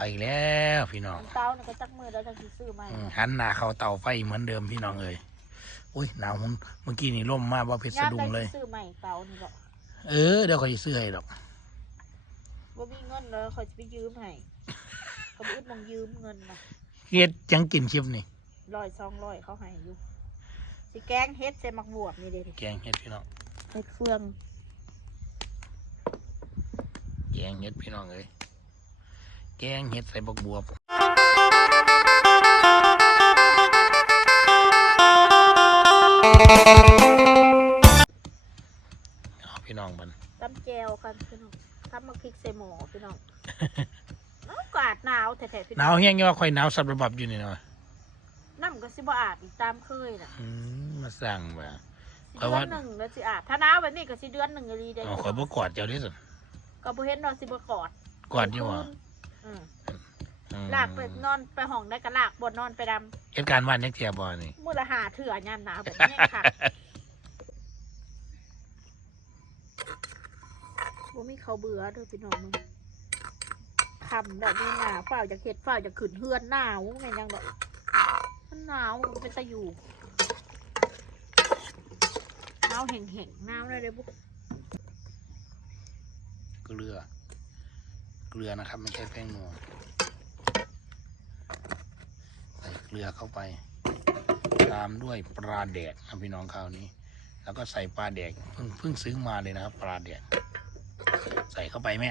เอาอีกแล้วพี่น้องเต้าเนี่ยก็จักมือแล้วจังสิซื้อใหม่อืมหันหน้าเข้าเตาไฟเหมือนเดิมพี่น้องเอ้ยอุ้ยหนาวหุ่นเมื่อกี้นี่ร่มมากว่าเพชรสะดุ้งเลย ซื้อใหม่เต้านี่ก็เออเดี๋ยวเขาจะซื้อให้ดอก ว่ามีเงินแล้วเขาจะไปยืมให้เขาไปอึดมองยืมเงินนะเฮ็ดจังกินคลิปนี่ร้อยสองร้อยเขาให้อยู่สิแกงเฮ็ดใส่หมักบวบนี่เด็ดแกงเฮ็ดพี่น้อง เฮ็ดเฟือง แกงเฮ็ดพี่น้องเอ้ย แกงเฮ็ดใส่บักบวบเอาพี่น้องมันตำแจวกันพี่น้องทำมักพริกใส่หม้อพี่น้องอากาศหนาวแท้ๆพี่หน้นาอวงเฮี้ยงยังว่าค่อยหนาวสับระบับอยู่นี่เนาะน้ำก็สิบ่อาบอีกตามเคยน่ะอืมมาสั่งว่าข้เดือยอว่า นหนึ่งแล้วสิอาบถ้าหนาวแบบนี้ก็สิเดือนหนึ่งอยู่ดีเด้อ๋อข่อยบ่กอดเจ้าเดิสุดก็บ่เห็นเราสิบ่กอดกอดอยู่ว่า อืมอืมลากไปนอนไปห้องได้ก็ลากบนนอนไปดเหตุการณ์วันนี้เทียบ่นี่ำมูลหาเถื่อยามหนาวแบบนี้ค่ะบ่มีเขาวเบื่อเด้วยพี่น้องมึงคำแบบนี้หนาวเฝ้าจะเข็ดเฝ้าจะขืนเฮือนหนาวแม่นยังดอกมันหนาวมันเป็นตะอยู่หนาวแห่งๆหนาวเลยเด้อบุ๊เกลือ เกลือนะครับ ไม่ใช่แป้งนัวใส่เกลือเข้าไป ตามด้วยปลาแดกนะพี่น้องคราวนี้ แล้วก็ใส่ปลาแดกเพิ่งเพิ่งซื้อมาเลยนะครับ ปลาแดกใส่เข้าไปแม่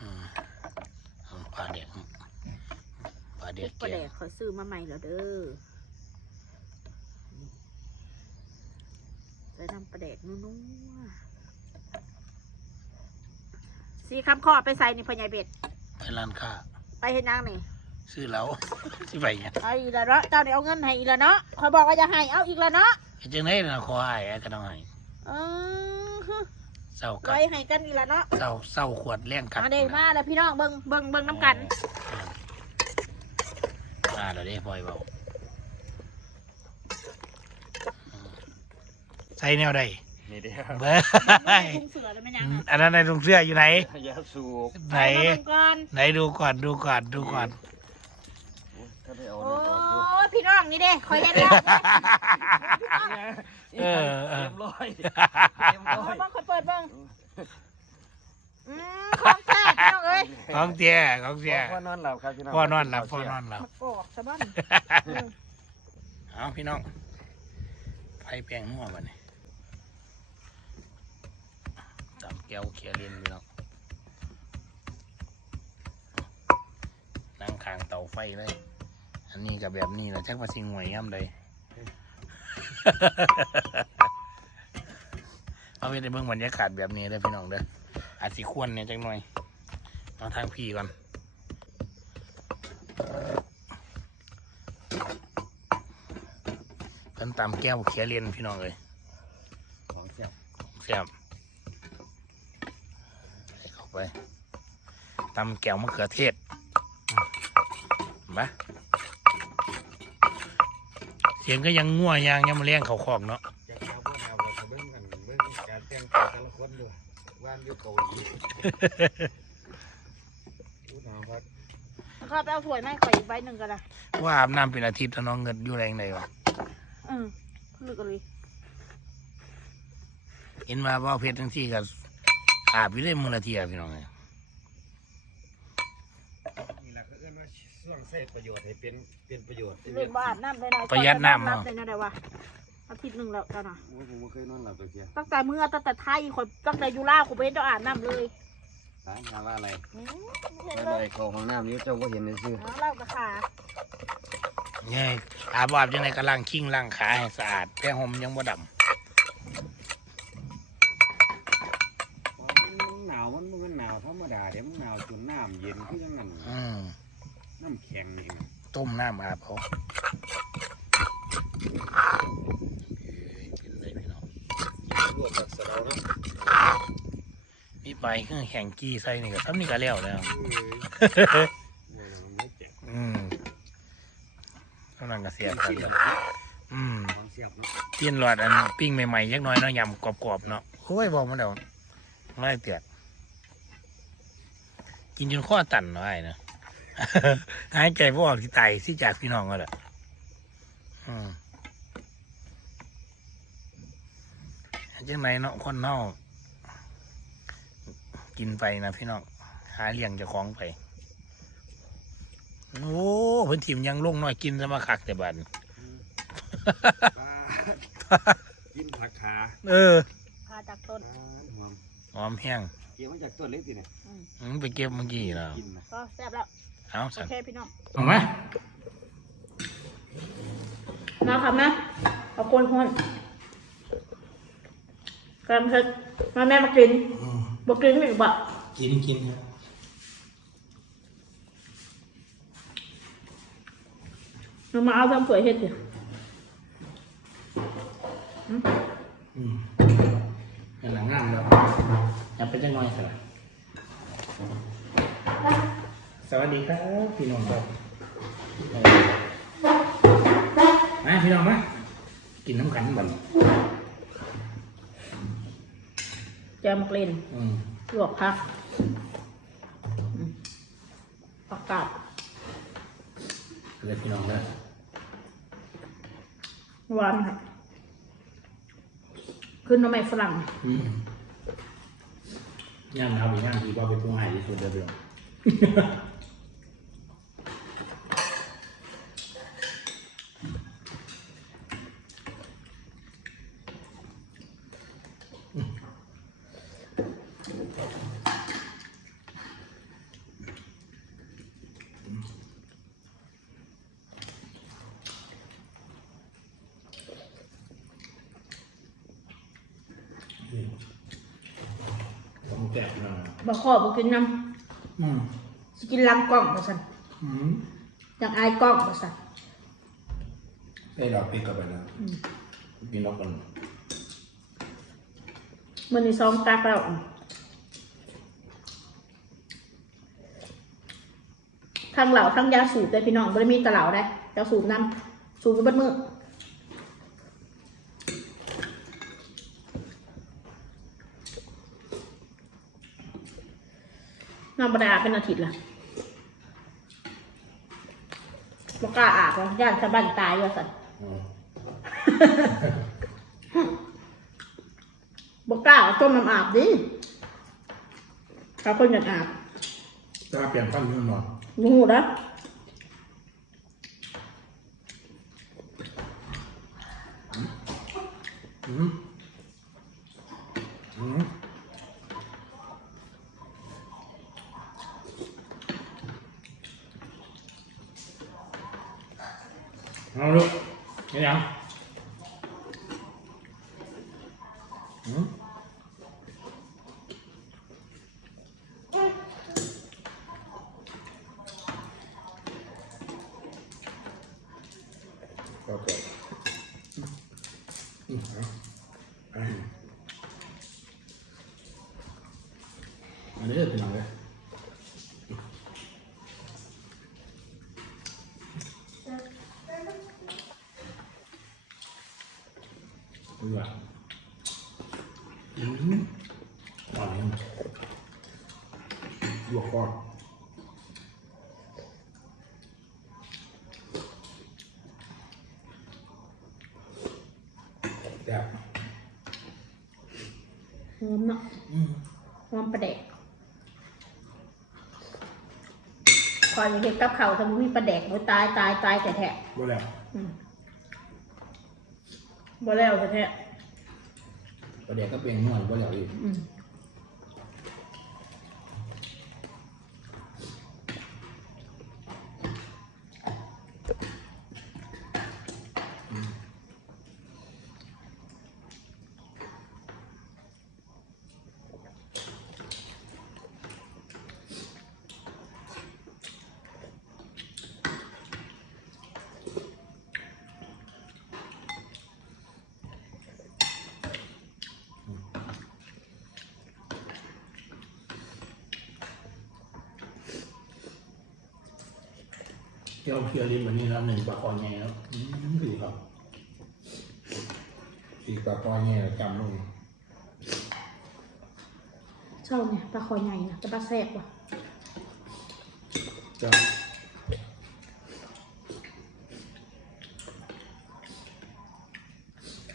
อืมเอาปลาแดกปลาแดกปลาแกแดงกขอยซื้อมาใหม่แล้วเด้อใส่น้ำปลาแดกนัวๆ สีคำขอไปใส่นี่พญายเบ็ด ไปร้านค้าไปเห็นนางนี่ซื้อแล้วที่ไปเนี่ยเอาอีกแล้วเนาะเจ้านี่เอาเงินให้อีกแล้วเนาะคอยบอกว่าจะให้เอาอีกแล้วเนาะเฮ็ดจังได๋นะขออ้ายอ้ายก็ต้องให้เออฮึเศร้ากัดไว้ให้กันอีกแล้วเนาะเศร้าเศร้าขวดแรงกัดมาเด้มาแล้วพี่น้องเบิ่งเบิ่งเบิ่งน้ำกันมาแล้วเด้พลอยเบาใส่แนวใด นี่เดียวเบ้ยทุ่งเสือแล้วไม่ยังอะอันนั้นในถุงเสื้ออยู่ไหน ยาสูบไหน เอามาเบิ่งก่อนไหนดูก่อนดูก่อนดูก่อนถ้าได้เอาโอ้เนี่ยออกอยู่ยพี่น้องนี่เด้คอยเห็นแล้วเออเออเรียบร้อยเรียบเอาร้อย เบิ่งคอยเปิดเบิ่งอืมของแท้พี่น้องเอ้ยของเตี้ยของเตี้ยพ่อนอนหลับครับพี่น้องพ่อนอนหลับพ่อนอนหลับ มากอกสะบั้นอืมเอาพี่น้องไฟแปลงมั่วบัดนี้ตำ แก้วเคียเรียนพี่น้องนั่งข้างเตาไฟเลย อันนี้กับแบบนี้นะชักว่าสิงหวยย่ำใดเอาไปในเบื้องบรรยากาศแบบนี้เลยพี่น้องเด้ออาจสิควรเนี่ยจังหน่อยมาทางพี่ก่อนเพิ่นตามแก้วเขียเรียนพี่น้องเลยของเสียบเสียบ ใส่เข้าไปตำแก้วมะเขือเทศมาเสียงก็ยังง่วงยังยังมาเลี้ยงเขาคอกเนาะจะเอาพวกเราเราเบิ่งกันเบิ่งการแต่งตัวแต่ละคนด้วยว่านอยู่เกาหลีอู้หนาวครับแล้วก็ไปเอาถ้วยมาให้ข่อยอีกใบหนึ่งกันนะว่าอาบน้ำเป็นอาทิตย์แล้วน้องเงินอยู่แรงไหนวะอืมลึกเลยเห็นมาว่าเพชรทั้งที่กับ อาบอยู่ได้มือละเทียพี่น้องเลยนี่แหละก็เอิ้นว่าช่วงใช้ประโยชน์ให้เป็นเป็นประโยชน์ลืมบ้านน้ำเลยนะประหยัดน้ำน้ำเนาะเลยนะเดี๋ยววะอาทิตย์หนึ่งแล้วจ้าน่ะโอ้ยผมไม่เคยนอนหลับเลยเพียตั้งแต่เมื่อตั้งแต่ไทยคนตั้งแต่ยูล่าผมไม่เห็นจะอาบน้ำเลยถามหาว่าอะไรอืมเห็นไม่เลได้ยเข้าห้องน้ำอยู่เจ้าก็เห็นในซื่ออ๋อเล่ากระขาไงอาบอาบยังไงก็ล้างคิ้งล้างขาให้สะอาดแพ้หอมยังบ่ดมั จนน้ำเย็นคือจังนั้นำอืมน้ำแข็งนี่นะต้มน้ำอาบเขากินเลยพี่น้องรวดจากสะเดาเนาะมีไปเครื่องแข่งกี้ใส่นี่ก็ทำนี่ก็แล้วแล้ว เอ้ยโอ้ยไม่เจ็บอืมกำลังกระเสียบกันเลยอืมของเสียบเนาะกินหลอดอันปิ้งใหม่ๆยักหน้อยเนาะยำกรอบๆเนาะโอ้ยบอกมาเดี๋ยวไม่เตียด กินจนข้อตันเนาะไอ้เนาะหายใจบ่ออกที่ตายที่จากพี่น้องก็แหละอืมจังไหนเนาะคนเนากินไปนะพี่น้องหาเลี้ยงเจะคล้าของไป โอ้เพิ่นทีมยังลงน้อยกินซะมาคักแต่บัดปลากินผักขา เออพาจากต้นปลาหอมหอมแห้ง เกี่ยวมาจากต้นเล็กสิเนี่ยอืมอืมไปเก็บเมื่อกี้แล้วกินนะก็แซ่บแล้ว เอาโอสั่นเคพี่น้อง เอาไหมมาครับแม่เอาคนคนกำลังเฮ็ดมาแม่มากินอืมบอกกินไม่บอกกินกินครับเรามาเอาทำสวยเฮ็ดดิอืมอืม เป็นหลังงามแล้วอยับไปจังน้อยสิล่ะสวัสดีครับพี่น้องครับมาพี่น้องมากินน้ำกันบันแจมกลิ่นอืมลวกผักอืมผักกาดเลือพี่น้องเลยหวานครับ ขึ้นน้ำไม่ฝรั่ง อืมย่างนะครับย่างที่ว่าเป็นผู้หายที่สุดเดิมต้องแกะหน่อย บะข้อบอกกินน้อืมำสกินลังกล้องมาสั่นอืมอย่างอายกล้องมาสั่น ได้ดอกพริกเข้าไปแล้วอืม กินนกกันมันนี่ซองตากแล้วทั้งเหล่าทั้งยาสูบได้พี่น้องไม่ได้มีแตะเหล่าได้ยาสูบน้ำสูบไปเบัดมือ น้ำบไดอาบเป็นอาทิตย์ละบอกกล้าอาบหรอกย่านสะบันตายว่าสันอืมบอกกล้าเอาต้มน้ำอาบดิถ้าคนอยากอาบจะเปลี่ยนขั้นขึ้นหน่อยงูนะอืมอืม เอาลูกเห็นยังอืมก็เกิดอืมเอาเอาอันนี้เป็นอะไรดูว่าอืมอ่อนยังลวกก่อนแบบ ห อมเนาะอืมหอมประเดกคอยจะเห็นกับเขาวทำมีประแดกโอ้ยตายตายตายแต่แท้บ่แล้วๆอืมบ่แล้วแต่แท้ประเดี๋ยวก็เป็นหน่อยบ่แล้วอีกๆอืม เที่ยวเที่ยวริมวันนี้แล้วหนึ่งปลาคอแง่แล้วอืมดีครับสี่ปลาคอแง่จำลงชอบเนี่ยปลาคอใหญ่นะจะปลาแซ่บว่ะจ้ะ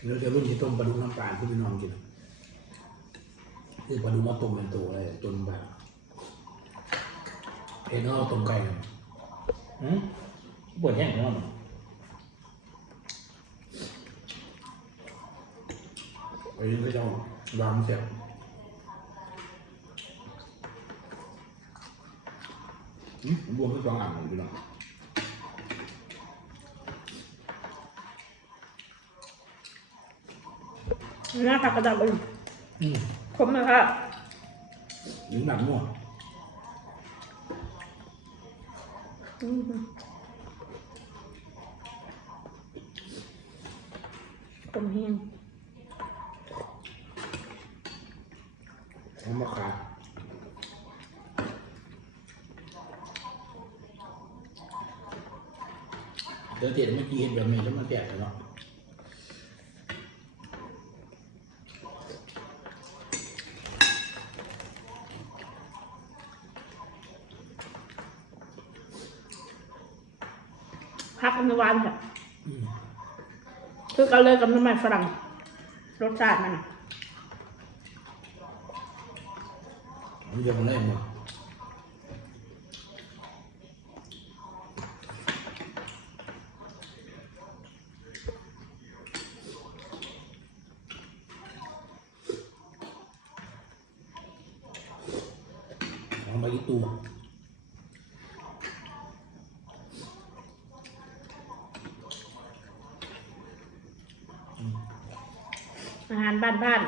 เดี๋ยวจะรุ่นที่ต้มปลาดุกน้ำปลาที่พี่น้องกินคือปลาดุกมาต้มเป็นตัวอะไรจนแบบเอ็นเอาต้มไก่กันหืม ปวดแห้งแล้วเนาะไปยินก็จะเอาวางเสียบอืมบวมก็สองอ่างเลยพี่น้องหน้าผักกระดับเลยอืมขมเลยค่ะหรือหนักมั่ว อืมขมแห้งเอามาขาดเดี๋ยวเจ็ดเมื่อกี้เห็นแบบนี้แล้วมันแตกเลยเนาะพักอันหวานค่ะอืม คือกันเลยกับน้ำมันฝรั่งรสชาติมันน่ะมันจะมาเล่นหมดเอาไปอีกตัว หารบ้านบ้าน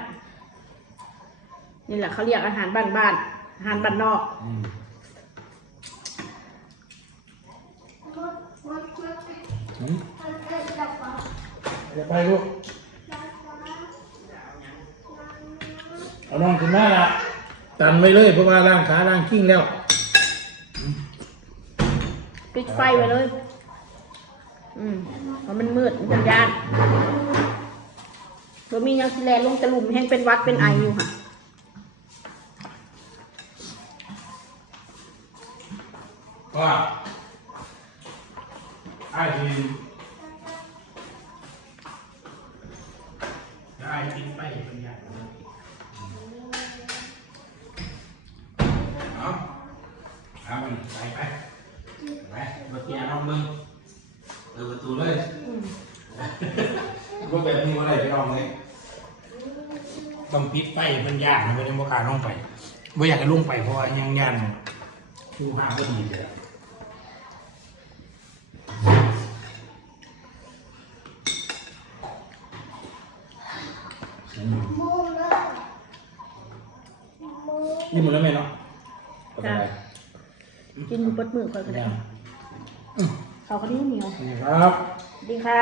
นี่แหละเขาเรียกอาหารบ้านบ้านอาหารบ้านนอก อืมอืมอย่าไปลูกเอาน้องขึ้นมาละตันไว้เลยเพราะว่าร่างขาร่างกิ้งแล้ว ปิดไฟไว้เลย อืมเพราะมันมืดมันยาน บ่มียังสิแลลงจะหลุมแห้งเป็นวัดเป็นไออยู่ค่ะก็ไอ้ที่ไอ้ปิดไปเป็นอย่างนั้นเอาเอามันไปไปไปมาเกียร์น้องมึงเปิดประตูเลย อืม ก็แบบนี้อะไรไปลองเลยต้องปิดไฟมัน ยากนะไม่ได้บอกการลงไปไม่อยากจะลงไปเพราะว่ายังยันดูหาก็ดีเลยอะอืมนี่หมดแล้วไหมเนาะเอาไปกินอยู่เปิดมือก่อนก็เนี่ได้ยเขาก็นิ้วเหนียว นี่ครับสวัสดีค่ะ